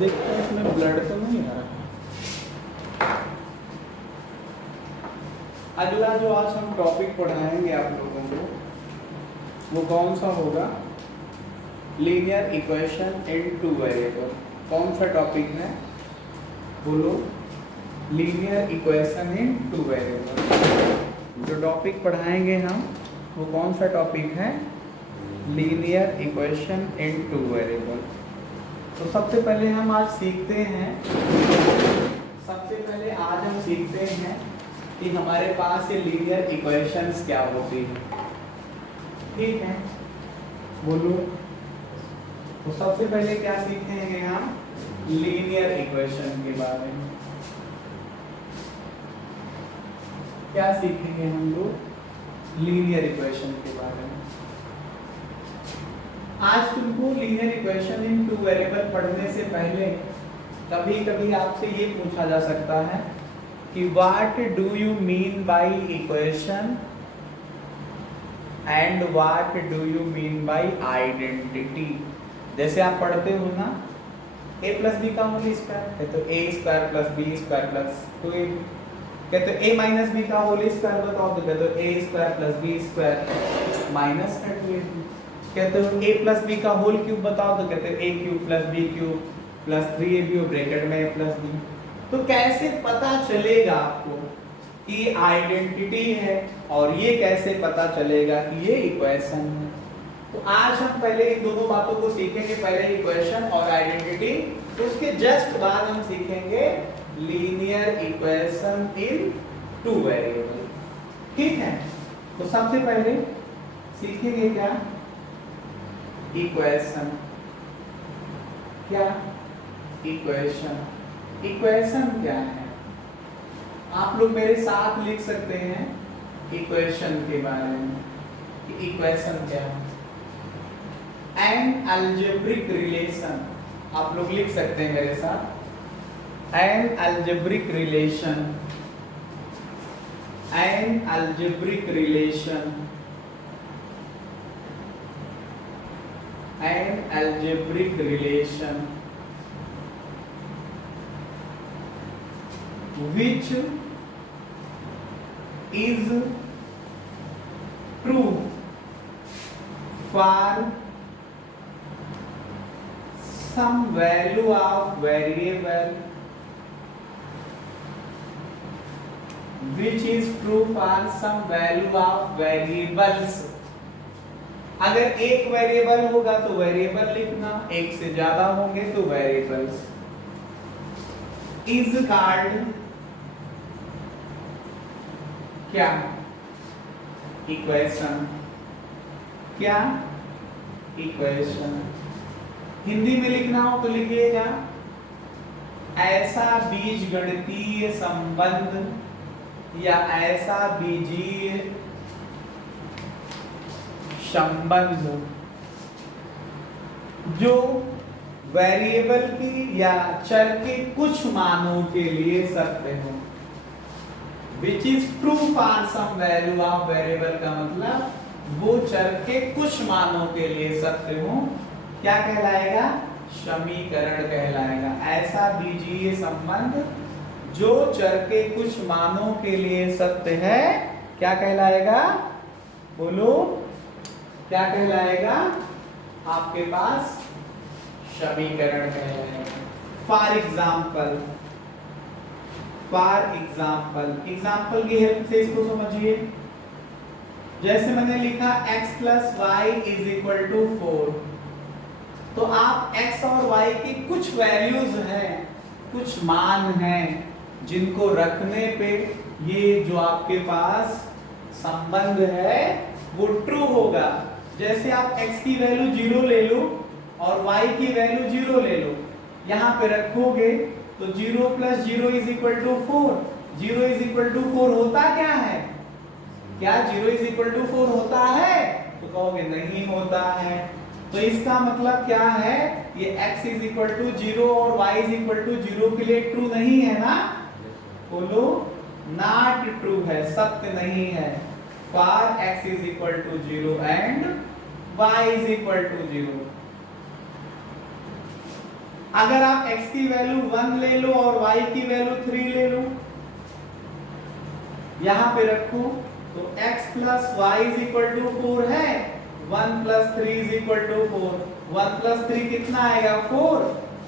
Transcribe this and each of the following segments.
देखते हैं इसमें ब्लड तो नहीं आ रहा। अगला जो आज हम टॉपिक पढ़ाएंगे आप लोगों को वो कौन सा होगा? Linear equation in two variable. कौन सा टॉपिक है? बोलो। Linear equation in two variable. जो टॉपिक पढ़ाएंगे हम वो कौन सा टॉपिक है? Linear equation in two variable. तो सबसे पहले हम आज सीखते हैं कि हमारे पास ये लीनियर इक्वेशंस क्या होती है। ठीक है, बोलो। तो सबसे पहले क्या सीखेंगे हम? लीनियर इक्वेशन के बारे में। क्या सीखेंगे हम लोग? लीनियर इक्वेशन के बारे में। आज तुमको linear equation in two variable पढ़ने से पहले कभी कभी आपसे ये पूछा जा सकता है कि what do you mean by equation and what do you mean by identity. जैसे आप पढ़ते हो ना, a प्लस बी का होल स्क्वायर, तो a square plus b square plus 2ab। कहते a माइनस बी का होल स्क्वायर बताओ, तो कहते हो a square plus b square minus 2ab। कहते हो a प्लस बी का होल क्यूब बताओ, तो कहते हो a cube plus b cube plus 3ab और ब्रैकेट में a प्लस b। तो कैसे पता चलेगा आपको कि आइडेंटिटी है, और ये कैसे पता चलेगा कि ये इक्वेशन है? तो आज हम पहले इन दोनों बातों को सीखेंगे, पहले इक्वेशन और आइडेंटिटी। तो उसके जस्ट बाद हम सीखेंगे linear equation in two variable. ठीक है, तो सबसे पहले सीखेंगे क्या? इक्वेशन। क्या? इक्वेशन। इक्वेशन क्या है? आप लोग मेरे साथ लिख सकते हैं इक्वेशन के बारे में कि इक्वेशन क्या है। एन अलजेब्रिक रिलेशन, आप लोग लिख सकते हैं मेरे साथ। N algebraic relation, N algebraic relation, N algebraic relation which is true for some value of variable, which is true for some value of variables। अगर एक वेरिएबल होगा तो वेरिएबल लिखना, एक से ज्यादा होंगे तो वेरिएबल्स। इज कॉल्ड क्या? इक्वेशन। क्या? इक्वेशन। हिंदी में लिखना हो तो लिखिएगा ऐसा बीजगणितीय संबंध या ऐसा बीजीय संबंध जो वेरिएबल की या चर के कुछ मानों के लिए सत्य हो। Which is true for some value of variable का मतलब वो चर के कुछ मानों के लिए सत्य हो। क्या कहलाएगा? समीकरण कहलाएगा। ऐसा बीजीय संबंध जो चर के कुछ मानों के लिए सत्य है, क्या कहलाएगा? बोलो, क्या कहलाएगा? आपके पास समीकरण कहलाएगा। फॉर एग्जाम्पल, एग्जाम्पल की हेल्प से इसको समझिए। जैसे मैंने लिखा x plus y is equal to 4, तो आप x और y की कुछ वैल्यूज हैं, कुछ मान हैं जिनको रखने पे ये जो आपके पास संबंध है वो ट्रू होगा। जैसे आप x की वैल्यू 0 ले लो और y की वैल्यू 0 ले लो, यहाँ पे रखोगे तो 0 plus 0 is equal to 4। 0 is equal to 4 होता क्या है? क्या 0 इज इक्वल टू 4 होता है? तो कहोगे नहीं होता है। तो इसका मतलब क्या है? ये x इज इक्वल टू 0 और y इज इक्वल टू 0 के लिए ट्रू नहीं है ना? बोलो, नॉट ट्रू है, सत्य नहीं है। For x is equal to 0 and y is equal to 0। अगर आप x की वैल्यू 1 ले लो और y की वैल्यू 3 ले लो, यहां पे रखो, तो x plus y is equal to 4 है, 1 plus 3 is equal to 4, 1 plus 3 कितना आएगा 4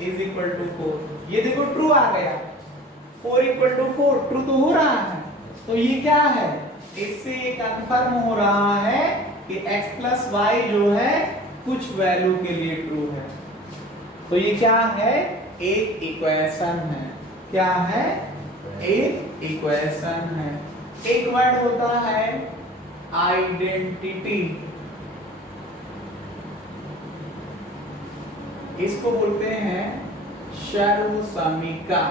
इज इक्वल टू 4। ये देखो ट्रू आ गया, 4 इक्वल टू 4 ट्रू तो हो रहा है। तो ये क्या है, इससे ये कंफर्म हो रहा है कि x प्लस वाई जो है कुछ वैल्यू के लिए ट्रू है। तो ये क्या है, एक इक्वेशन है। क्या है, एक इक्वेशन है। एक वर्ड होता है आइडेंटिटी, इसको बोलते हैं सर्वसमीका।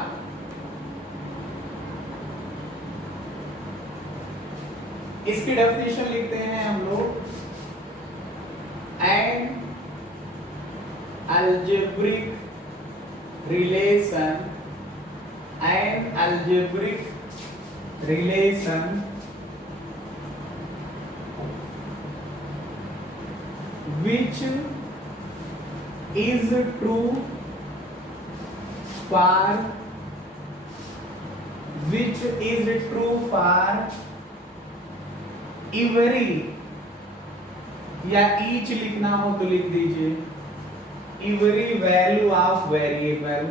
इसकी डेफिनेशन लिखते हैं हम लोग, N algebraic relation, an algebraic relation which is true for every, या each लिखना हो तो लिख दीजिए, every value of variable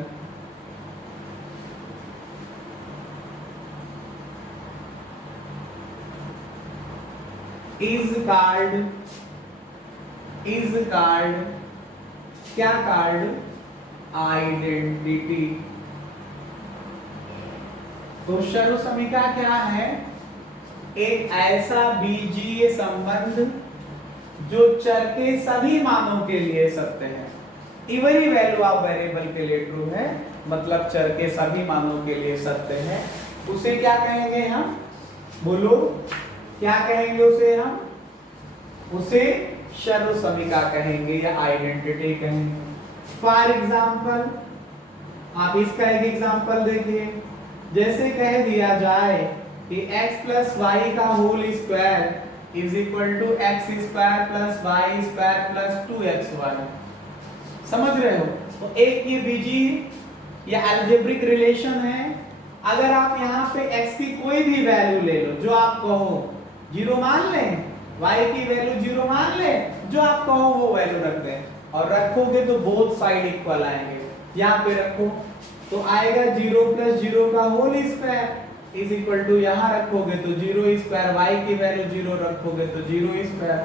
is called क्या called आइडेंटिटी। तो सर्वसमीका क्या है, एक ऐसा बीजीय संबंध जो चर के सभी मानों के लिए सत्य है। एवरी वैल्यू ऑफ वेरिएबल के लिए ट्रू है, मतलब चर के सभी मानों के लिए सत्य है। उसे क्या कहेंगे हम, बोलो क्या कहेंगे उसे हम, उसे सर्वसमीका कहेंगे या आइडेंटिटी कहेंगे। फॉर एग्जांपल, आप इसका एक एग्जांपल देखिए, जैसे कह दिया जाए कि x प्लस वाई का whole square is equal to x square plus y square plus 2xy, समझ रहे हो। तो एक ये बीजीय या अलजेब्रिक रिलेशन है। अगर आप यहाँ पे x की कोई भी वैल्यू ले लो, जो आप कहो, 0 मान लें, y की वैल्यू 0 मान लें, जो आप कहो वो वैल्यू रख दें, और रखोगे तो बोथ साइड इक्वल आएंगे। यहाँ पे रखो तो आएगा 0 प्लस 0 का whole square is equal to, यहाँ रखोगे तो 0 स्क्वायर, y की वैल्यू 0 रखोगे तो 0 स्क्वायर,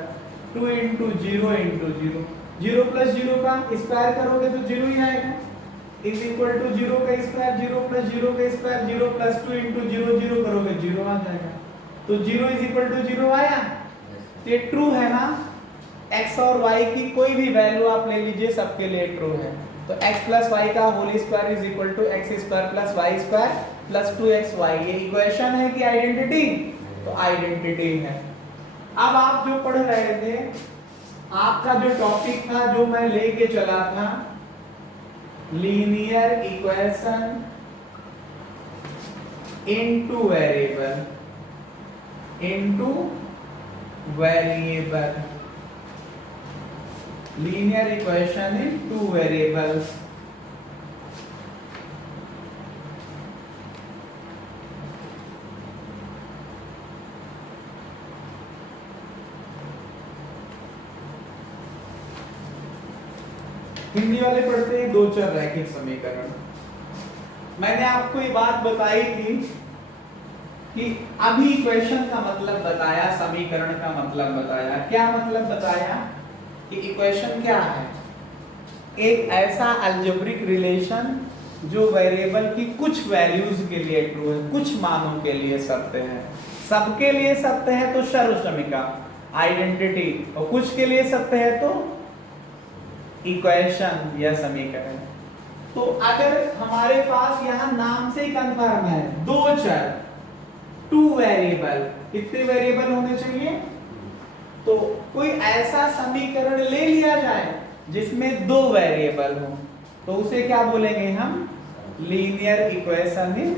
2 इंटू 0 इंटू 0, 0 प्लस 0 का स्क्वायर करोगे तो 0 ही आएगा, इज इक्वल टू 0 का स्क्वायर, 0 प्लस 0 का स्क्वायर, 0 प्लस 2 इंटू 0, 0 करोगे 0 आ जाएगा। तो 0 इज इक्वल टू 0 आया। ये ट्रू है ना, x और y की कोई भी वैल्यू आप ले लीजिए, सबके लिए ट्रू है। तो x प्लस वाई का whole square is equal to x square plus y square plus 2xy, ये इक्वेशन है कि आइडेंटिटी, तो आइडेंटिटी है। अब आप जो पढ़ रहे थे, आपका जो टॉपिक था, जो मैं लेके चला था, linear equation into variable, linear equation इन 2 वेरिएबल्स। हिंदी वाले पढ़ते हैं दो चर रैखिक समीकरण। मैंने आपको ये बात बताई थी कि अभी इक्वेशन का मतलब बताया, समीकरण का मतलब बताया। क्या मतलब बताया कि इक्वेशन क्या है, एक ऐसा अलजेब्रिक रिलेशन जो वेरिएबल की कुछ वैल्यूज के लिए ट्रू है, कुछ मानों के लिए सत्य है। सबके लिए सत्य है तो सर्वसमीका आइडेंटिटी, और कुछ के लिए सत्य है तो इक्वेशन या समीकरण। तो अगर हमारे पास यहां नाम से ही कंफर्म है, दो चर, 2 वेरिएबल, कितने वेरिएबल होने चाहिए, तो कोई ऐसा समीकरण ले लिया जाए जिसमें 2 वेरिएबल हो, तो उसे क्या बोलेंगे हम, लीनियर इक्वेशन इन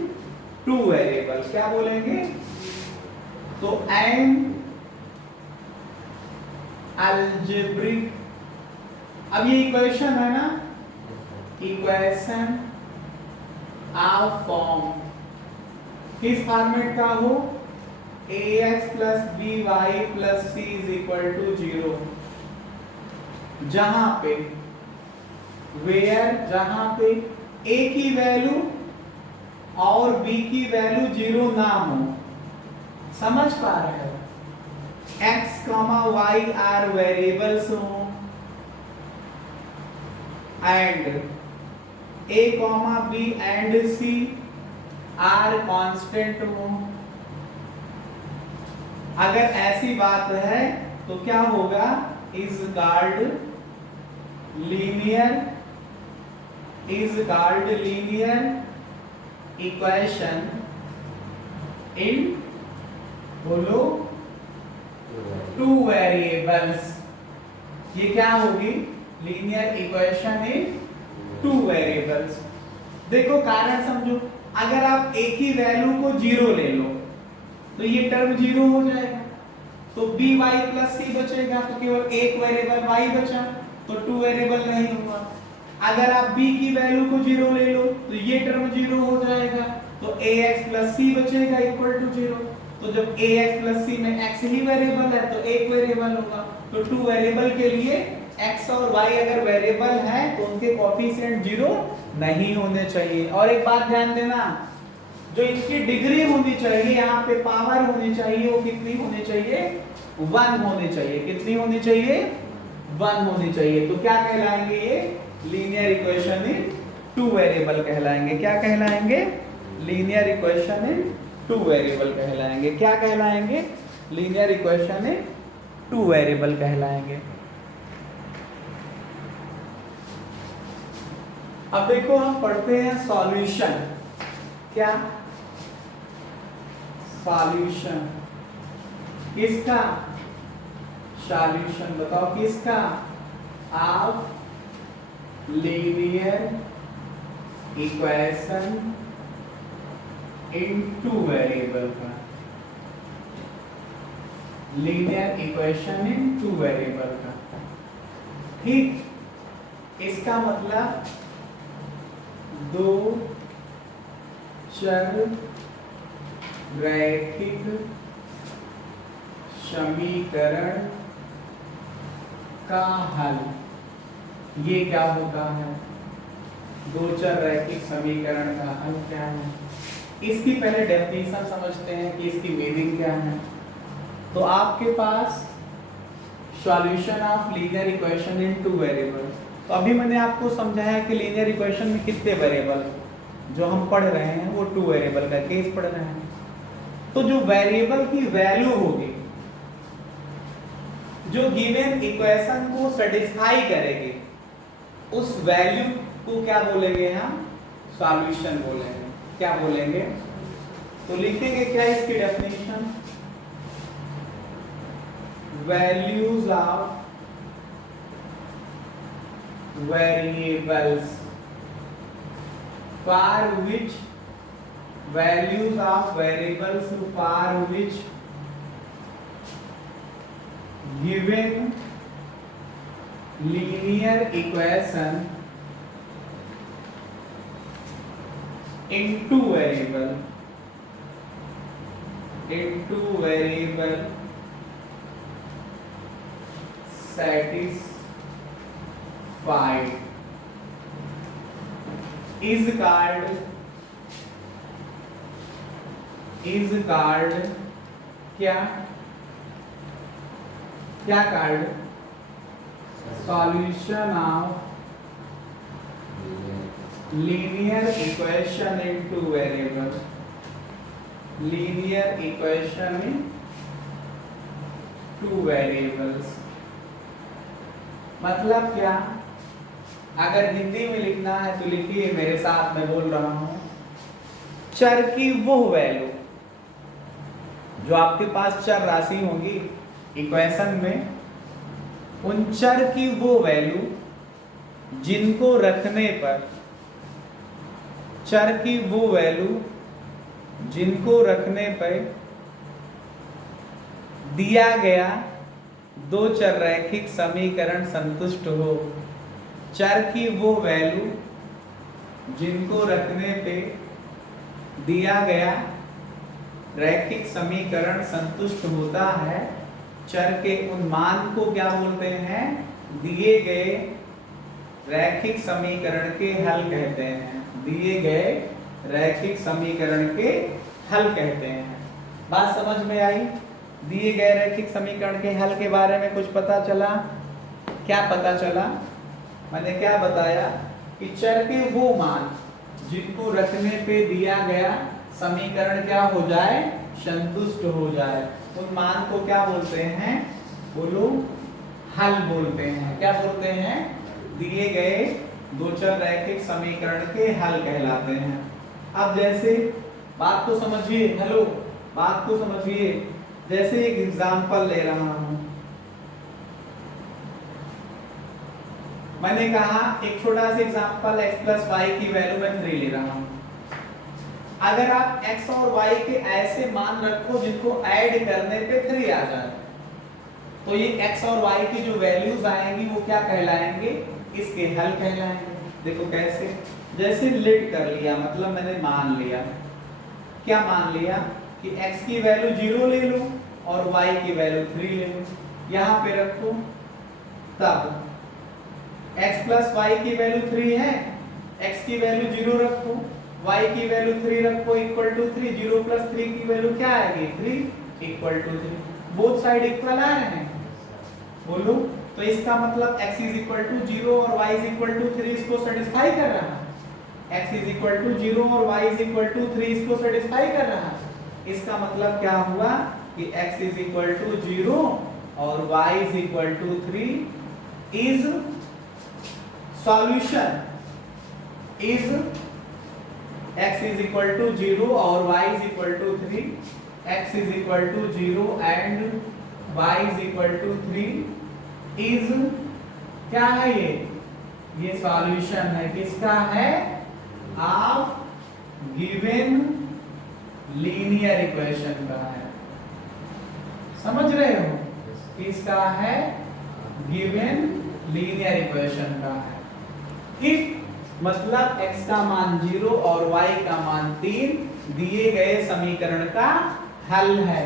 2 वेरिएबल। क्या बोलेंगे, तो एन अलजेब्रिक, अब ये इक्वेशन है ना, इक्वेशन ऑफ फॉर्म किस फॉर्मेट का हो, ax plus by plus c is equal to 0, जहां पे जहां पे a की वैल्यू और b की वैल्यू 0 ना हो। समझ पा रहे हो? x, y आर वेरिएबल्स हो and a, b and c are constant हो। अगर ऐसी बात है तो क्या होगा, is called linear equation in बोलो टू वेरिएबल्स। ये क्या होगी, linear equation in two variables. देखो कारण समझो, अगर आप a की वैल्यू को 0 ले लो तो ये टर्म 0 हो जाएगा, तो by प्लस c बचेगा, तो केवल एक वेरिएबल y बचा, तो 2 वेरिएबल नहीं हुआ। अगर आप b की वैल्यू को 0 ले लो तो ये टर्म 0 हो जाएगा, तो ax प्लस c बचेगा इक्वल टू 0। तो जब ax प्लस c में x ही वेरिएबल है तो एक वेरिएबल होगा, तो 2 वेरिएबल के लिए x और y अगर वेरिएबल है तो उनके कोएफिशिएंट 0 नहीं होने चाहिए। और एक बात ध्यान देना, जो इसकी डिग्री होनी चाहिए, यहाँ पे पावर होनी चाहिए, वो कितनी होनी चाहिए, 1 होनी चाहिए। कितनी होनी चाहिए, 1 होनी चाहिए। तो क्या कहलाएंगे ये, linear equation in two variable कहलाएंगे। क्या कहलाएंगे, linear equation in two variable कहलाएंगे। क्या कहलाएंगे, linear equation in two variable कहलाएंगे। अब देखो हम पढ़ते हैं सॉल्यूशन। क्या सॉल्यूशन, किसका सॉल्यूशन बताओ, किसका, of linear equation in two variable का। Linear equation in two variable का, ठीक। इसका मतलब दो चर रैखिक समीकरण का हल। ये क्या होता है, दो चर रैखिक समीकरण का हल क्या है। इसकी पहले डेफिनेशन समझते हैं कि इसकी मीनिंग क्या है। तो आपके पास solution of linear equation in two variable. तो अभी मैंने आपको समझाया कि लीनियर इक्वेशन में कितने वेरिएबल, जो हम पढ़ रहे हैं वो 2 वेरिएबल का केस पढ़ रहे हैं। तो जो वेरिएबल की वैल्यू होगी, जो गिवन इक्वेशन को सेटिस्फाई करेगी, उस वैल्यू को क्या बोलेंगे हम, सॉल्यूशन बोलेंगे। क्या बोलेंगे, तो लिखेंगे क्या इसकी definition, values of variables for which values of variables for which given linear equation into variable satisfied is called क्या, क्या called, solution of linear equation into variable, linear equation in two variables। मतलब क्या, अगर हिंदी में लिखना है तो लिखिए मेरे साथ, मैं बोल रहा हूं, चर की वो वैल्यू, जो आपके पास चर राशि होंगी इक्वेशन में, उन चर की वो वैल्यू जिनको रखने पर, चर की वो वैल्यू जिनको रखने पर दिया गया दो चर रैखिक समीकरण संतुष्ट हो। चर की वो वैल्यू जिनको रखने पे दिया गया रैखिक समीकरण संतुष्ट होता है, चर के उन मान को क्या बोलते हैं? दिए गए रैखिक समीकरण के हल कहते हैं। दिए गए रैखिक समीकरण के हल कहते हैं। बात समझ में आई? दिए गए रैखिक समीकरण के हल के बारे में कुछ पता चला? क्या पता चला? मैंने क्या बताया कि चर के वो मान जिनको रखने पे दिया गया समीकरण क्या हो जाए? संतुष्ट हो जाए, उन मान को क्या बोलते हैं? बोलो, हल बोलते हैं। क्या बोलते हैं? दिए गए दो चर रैखिक समीकरण के हल कहलाते हैं। अब जैसे बात को समझिए, हेलो, बात को समझिए। जैसे एक एग्जांपल ले रहा हूं, मैंने कहा एक छोटा सा एग्जांपल x प्लस वाई की वैल्यू मैं 3 ले रहा हूं। अगर आप x और y के ऐसे मान रखो जिनको ऐड करने पे 3 आ जाए, तो ये x और y की जो वैल्यूज आएंगी वो क्या कहलाएंगे? इसके हल कहलाएंगे। देखो कैसे, जैसे लिट कर लिया, मतलब मैंने मान लिया, क्या मान लिया कि x की वैल्यू 0 ले लो और y की वैल्यू 3 ले लो, यहां पे रखो। तब x प्लस वाई की वैल्यू 3 है, x की वैल्यू 0 रखो, y की वैल्यू 3 रखो, इक्वल टू 3। 0 प्लस 3 की वैल्यू क्या आएगी? 3 equal to 3। Both side equal आ रहे हैं, बोलो। तो इसका मतलब x इज इक्वल टू 0 और y इज इक्वल टू 3 इसको सेटिस्फाई कर रहा है। x इज इक्वल टू 0 और y इज इक्वल टू 3 इसको सेटिस्फाई कर रहा है। इसका मतलब क्या हुआ कि x इज इक्वल टू 0 और y is equal to 3 is solution, is x is equal to 0 और y is equal to 3, x is equal to 0 and y is equal to 3 is क्या है? ये सॉल्यूशन है। किसका है? ऑफ गिवन लीनियर इक्वेशन का है। समझ रहे हो? किसका है? गिवन लीनियर इक्वेशन का है। ठीक, मतलब x का मान 0 और y का मान 3 दिए गए समीकरण का हल है।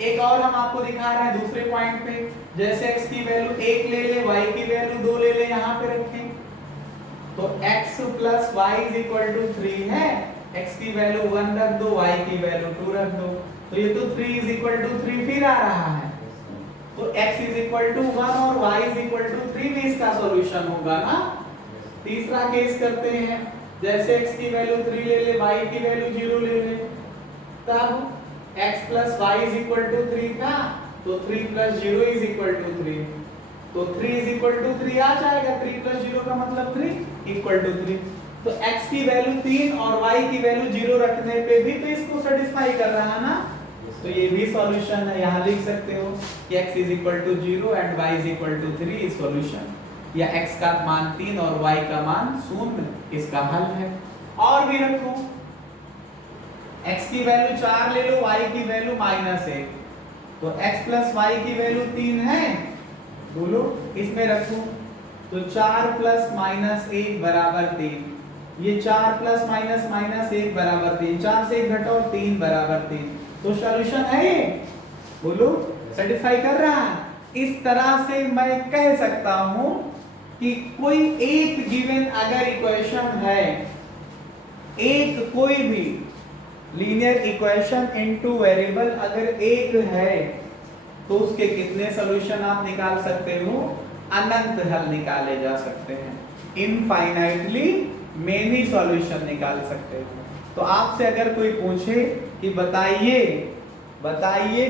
एक और हम आपको दिखा रहे हैं दूसरे पॉइंट पे, जैसे x की वैल्यू 1 ले ले, y की वैल्यू 2 ले ले, यहां पे रखें तो x plus y is equal to 3 है, x की वैल्यू 1 रख दो, y की वैल्यू 2 रख दो, तो ये तो 3 इज इक्वल टू 3 फिर आ रहा है। तो x इज इक्वल टू 1 और y इज इक्वल टू 3 भी इसका सॉल्यूशन होगा ना। तीसरा केस करते हैं, जैसे x की वैल्यू 3 ले ले, y की वैल्यू 0 ले ले, तब x plus y is equal to 3 था, तो 3 प्लस 0 इज इक्वल टू 3, तो 3 इज इक्वल टू 3 आ जाएगा। 3 प्लस 0 का मतलब 3 इक्वल टू 3। तो x की वैल्यू 3 और y की वैल्यू 0 रखने पे भी तो इसको सेटिस्फाई कर रहा है ना, तो ये भी सॉल्यूशन है। यहाँ लिख सकते हो कि x is equal to 0 and y is equal to 3 is solution, या x का मान 3 और y का मान 0 इसका हल है। और भी रखो, x की वैल्यू 4 ले लो, y की वैल्यू -1, तो x प्लस y की वैल्यू 3 है, बोलो इसमें रखो, तो 4 प्लस -1 बराबर 3, ये 4 प्लस -1 बराबर 3, 4 से 1 घटाओ 3 बराबर 3, तो सॉल्यूशन है ये, बोलो सेटिस्फाई कर रहा है। इस तरह से मैं कह सकता हूं कि कोई एक गिवन अगर इक्वेशन है, एक कोई भी लीनियर इक्वेशन इनटू वेरिएबल अगर एक है, तो उसके कितने सॉल्यूशन आप निकाल सकते हो? अनंत हल निकाले जा सकते हैं, इनफाइनाइटली मेनी सॉल्यूशन निकाल सकते हो। तो आपसे अगर कोई पूछे कि बताइए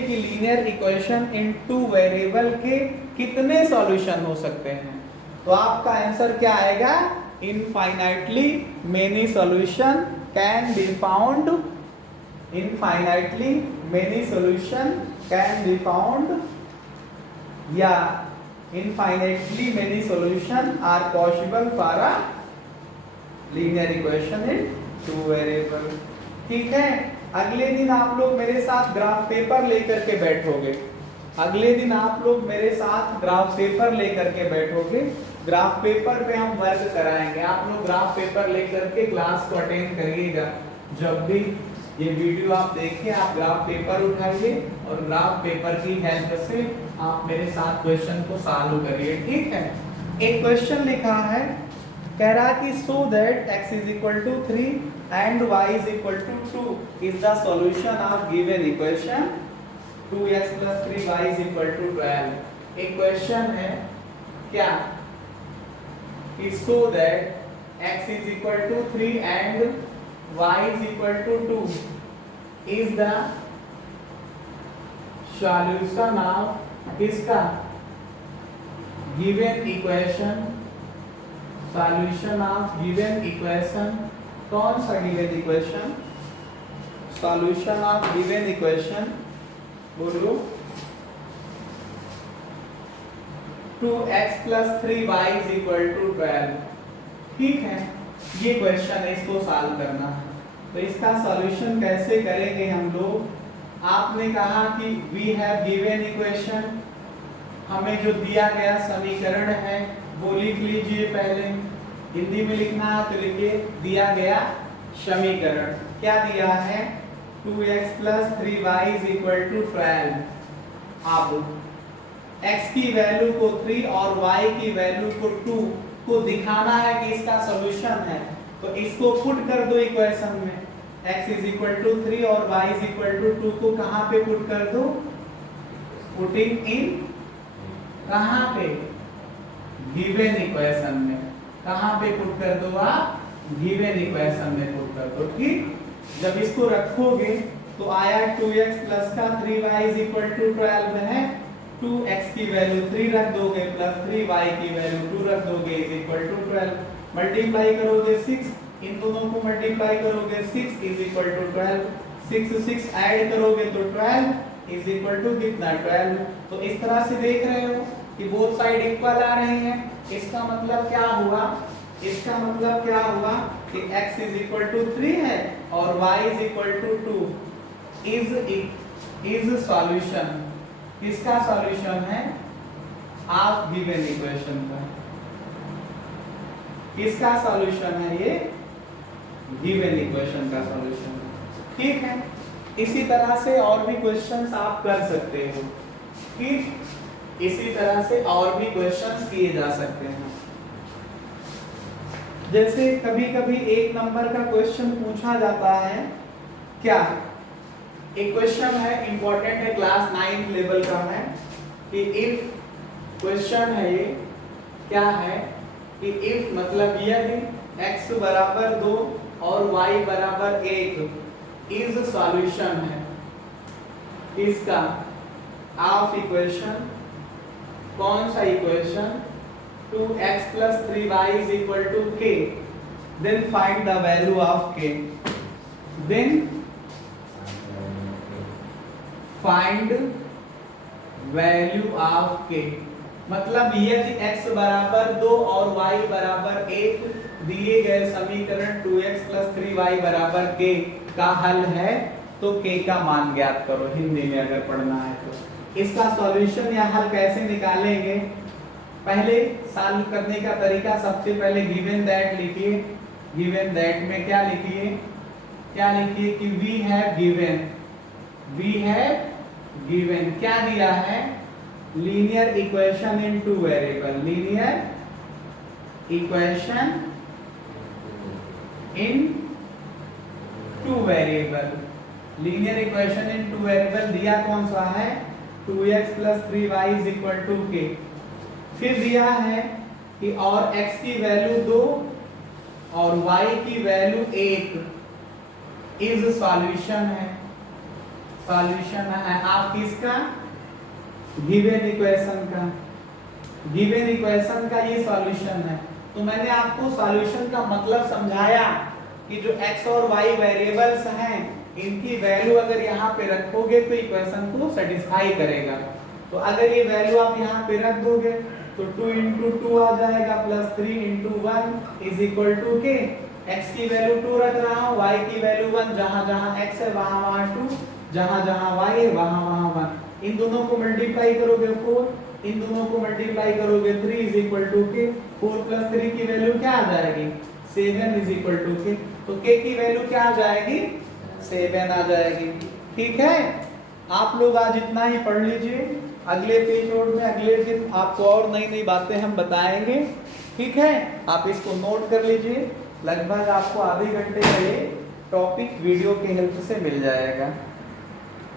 कि लीनियर इक्वेशन इनटू वेरिएबल के कितने सॉल्यूशन हो सकते हैं, तो आपका आंसर क्या आएगा? Infinitely many solution can be found, infinitely many solution can be found, या infinitely many solution are possible for a linear equation in two variable. ठीक है, अगले दिन आप लोग मेरे साथ ग्राफ पेपर लेकर के बैठोगे। अगले दिन आप लोग मेरे साथ ग्राफ पेपर लेकर के बैठोगे, ग्राफ पेपर पे हम वर्क कराएंगे। आप लोग ग्राफ पेपर लेकर के क्लास को अटेंड करिएगा। जब भी ये वीडियो आप देखें, आप ग्राफ पेपर उठाइए और ग्राफ पेपर की हेल्प से आप मेरे साथ क्वेश्चन को सॉल्व करिए, ठीक है। एक क्वेश्चन लिखा है, कह रहा कि so that x is equal to 3 and y is equal to 2 is the solution of given equation 2x plus 3y is equal to 12। एक क्वेश्चन है क्या कि so that x is equal to 3 and y is equal to 2 is the solution of इसका given equation, solution of given equation, कौन सा given equation, solution of given equation बोलो 2x plus 3y is equal to 12। ठीक है, ये question है, इसको solve करना है। तो इसका सॉल्यूशन कैसे करेंगे हम लोग? आपने कहा कि we have given equation, हमें जो दिया गया समीकरण है वो लिख लीजिए। पहले हिंदी में लिखना है तो लिखिए दिया गया समीकरण। क्या दिया है? 2x plus 3y is equal to 12। अब x की वैल्यू को 3 और y की वैल्यू को 2 को दिखाना है कि इसका सॉल्यूशन है, तो इसको पुट कर दो इक्वेशन में। x is equal to 3 और y is equal to 2 को कहाँ पे पुट कर दो? पुटिंग इन कहाँ पे? गिवन इक्वेशन में। कहाँ पे पुट कर दो आप? गिवन इक्वेशन में पुट कर दो, ठीक। जब इसको रखोगे तो आया 2x प्लस का 3y इज इक्वल टू 12 है। 2x की वैल्यू 3 रख दोगे प्लस 3y की वैल्यू 2 रख दोगे इज इक्वल टू 12। मल्टीप्लाई करोगे 6, इन दोनों को मल्टीप्लाई करोगे 6 इज इक्वल टू 12। 6 ऐड करोगे तो 12 इज इक्वल टू कितना? 12। तो इस तरह से देख रहे हो कि बोथ साइड इक्वल आ रही हैं। इसका मतलब क्या हुआ? इसका मतलब क्या हुआ कि x इज इक्वल टू 3 है और y is equal to 2 is solution. किसका सॉल्यूशन है? ऑफ गिवन इक्वेशन का। किसका सॉल्यूशन है? ये गिवन इक्वेशन का सॉल्यूशन, ठीक है। इसी तरह से और भी क्वेश्चंस आप कर सकते हो, ठीक। इसी तरह से और भी क्वेश्चंस किए जा सकते हैं। जैसे कभी कभी एक नंबर का क्वेश्चन पूछा जाता है, क्या एक क्वेश्चन है इंपॉर्टेंट है, क्लास 9 लेवल का है कि इफ क्वेश्चन है ये क्या है कि इफ मतलब यदि x बराबर 2 और y बराबर 1 इज सॉल्यूशन है इसका ऑफ इक्वेशन, कौन सा equation? 2x plus 3y is equal to k, then find the value of k, then find value of k। मतलब यदि x बराबर 2 और y बराबर 1 दिए गए समीकरण 2x plus 3y बराबर k का हल है तो k का मान ज्ञात करो। हिंदी में अगर पढ़ना है तो इसका सॉल्यूशन या हल कैसे निकालेंगे? पहले सॉल्व करने का तरीका, सबसे पहले गिवन दैट लिखिए। गिवन दैट में क्या लिखिए? क्या लिखिए कि वी हैव गिवन क्या दिया है? Linear equation in two variable. Linear equation in two variable. Linear equation in two variable दिया कौन सा है? 2x plus 3y is equal to k। फिर दिया है कि और x की वैल्यू 2 और y की वैल्यू 1 इज सॉल्यूशन है। सॉल्यूशन है आप किसका? गिवन इक्वेशन का। गिवन इक्वेशन का ये सॉल्यूशन है। तो मैंने आपको सॉल्यूशन का मतलब समझाया कि जो x और y वेरिएबल्स हैं इनकी वैल्यू अगर यहाँ पे रखोगे तो इक्वेशन को सेटिस्फाई करेगा। तो अगर ये वैल्यू आप यहाँ पे रख दोगे तो 2 into 2 आ जाएगा plus 3 into 1 is equal to k। x की वैल्यू 2 रख रहा हूँ, y की वैल्यू 1, जहां जहां x है वहां वहां 2, जहां जहां y है वहां वहां 1। इन दोनों को मल्टीप्लाई करोगे 4, इन दोनों को मल्टीप्लाई करोगे 3 इज इक्वल टू के। 4 प्लस 3 की वैल्यू क्या आ जाएगी? 7 इज इक्वल टू के। तो के की वैल्यू क्या आ जाएगी? 7 आ जाएगी। ठीक है, आप लोग आज इतना ही पढ़ लीजिए। अगले एपिसोड में अगले दिन आपको और नई नई बातें हम बताएंगे। ठीक है, आप इसको नोट कर लीजिए। लगभग आपको आधे घंटे का ये टॉपिक वीडियो के हेल्प से मिल जाएगा।